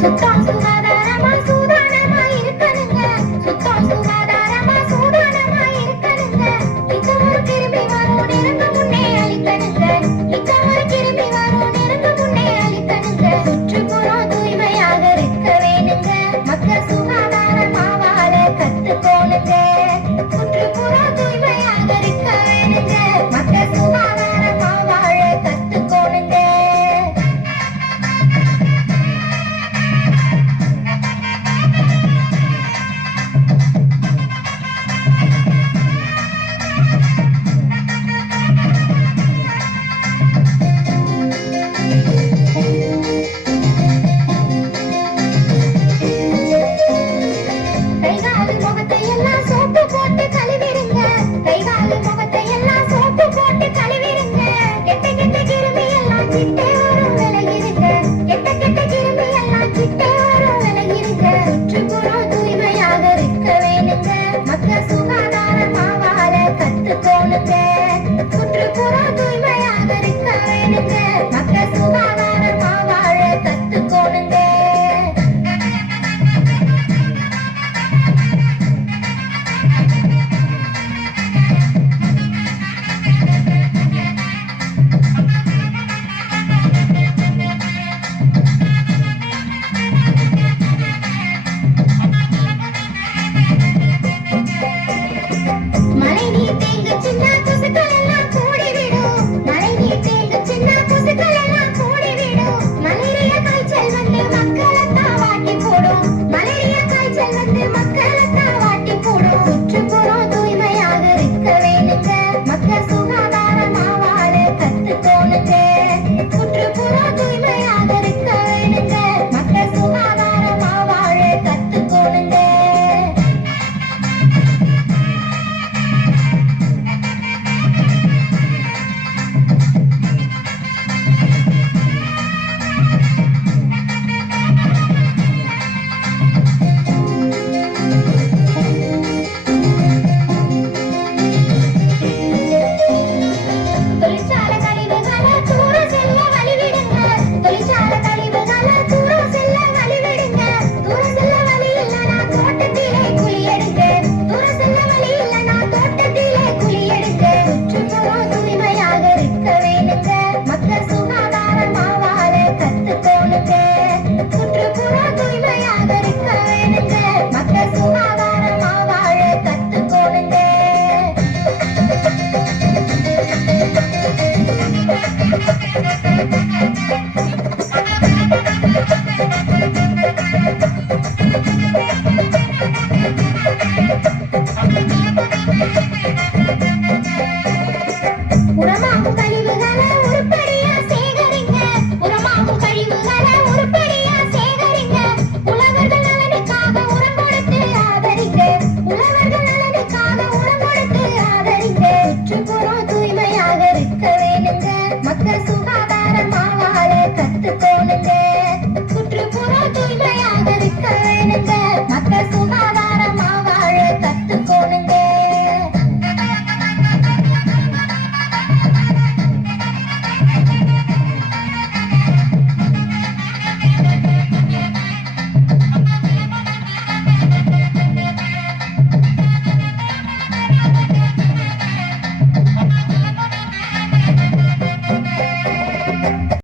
சுத்தம் சுகாதாரமா சூதானமா இருக்கணுங்க. சுத்தம் சுகாதாரமா சூதானமா இருக்கணுங்க. இங்க ஒரு கிருமி வரும் நெருங்க முன்னே அழிக்கணுங்க. இங்க ஒரு கிருமி வரும் நெருங்க முன்னே அழிக்கணுங்க. சுற்றுப்புறம் தூய்மையாக இருக்க வேணுங்க. மக்கள் சுகாதாரமா வாழ கத்துக்கோணுங்க. சுற்றுப்புறம் தூய்மையாக இருக்க வேணுங்க. மக்கள் சுகாதாரமா வாழ கத்துக்கோணுங்க. கைகாலு முகத்தை எல்லாம் சோப்பு போட்டு கழுவிடுங்க. கைகாலு முகத்தை எல்லாம் சோப்பு போட்டு கழுவிடுங்க. கெட்ட கெட்ட கிருமி எல்லாம் கிட்டே வரும் விலகிடுங்க. கெட்ட கெட்ட கிருமி எல்லாம் கிட்டே வரும் விலகிடுங்க. சுற்றுப்புறம் தூய்மையாக இருக்க வேணுங்க. மக்கள் சுகாதாரமா வாழ கத்துக்கோணுங்க. சுற்றுப்புறம் தூய்மையாக இருக்க வேணுங்க. மக்கள் சுகாதாரமா வாழ கத்துக்கோணுங்க. மழை நீர் தேங்குச்சுன்னா கொசுக்கள் எல்லாம் கூடிவிடும். மழை நீர் தேங்குச்சுன்னா கொசுக்கள் எல்லாம் கூடிவிடும். மலேரியா காய்ச்சல் வந்து மக்களைத்தான் வாட்டி போடும். மலேரியா காய்ச்சல் வந்து மக்களைத்தான் வாட்டி போடும். சுற்றுப்புறம் தூய்மையாக இருக்க வேணுங்க. மக்கள் சுகாதாரமா வாழ கத்துக்கோணுங்க. சுற்றுப்புறம் தூய்மையாக இருக்க வேணுங்க. மக்கள் சுகாதாரமா வாழ கத்துக்கோணுங்க. தொழிற்சாலை கழிவுகளை தூர செல்ல வழிவிடுங்க. தொழிற்சாலை கழிவுகளை தூர செல்ல வழிவிடுங்க. தூர செல்ல வழி இல்லைனா தோட்டத்திலே குழி எடுங்க. தூர செல்ல வழி இல்லைனா தோட்டத்திலே குழி எடுங்க. சுற்றுப்புறம் தூய்மையாக இருக்க வேணுங்க. மக்கள் சுகாதாரமா வாழ கத்துக்கோணுங்க. சுற்றுப்புறம் தூய்மையாக இருக்க வேணுங்க. மக்கள் சுகாதாரமா வாழ கத்துக்கோணுங்க. உரமாகும் கழிவுகளை உருப்படியா சேகரிங்க. உரமாகும் கழிவுகளை உருப்படியா சேகரிங்க. உழவர்கள் நலனுக்காக உரம் கொடுத்து ஆதரிங்க. உழவர்கள் நலனுக்காக உரம் கொடுத்து ஆதரிங்க. சுற்றுப்புறம் தூய்மையாக இருக்க வேணுங்க. மக்கள் சுகாதாரமா வாழ கத்துக்கோணுங்க.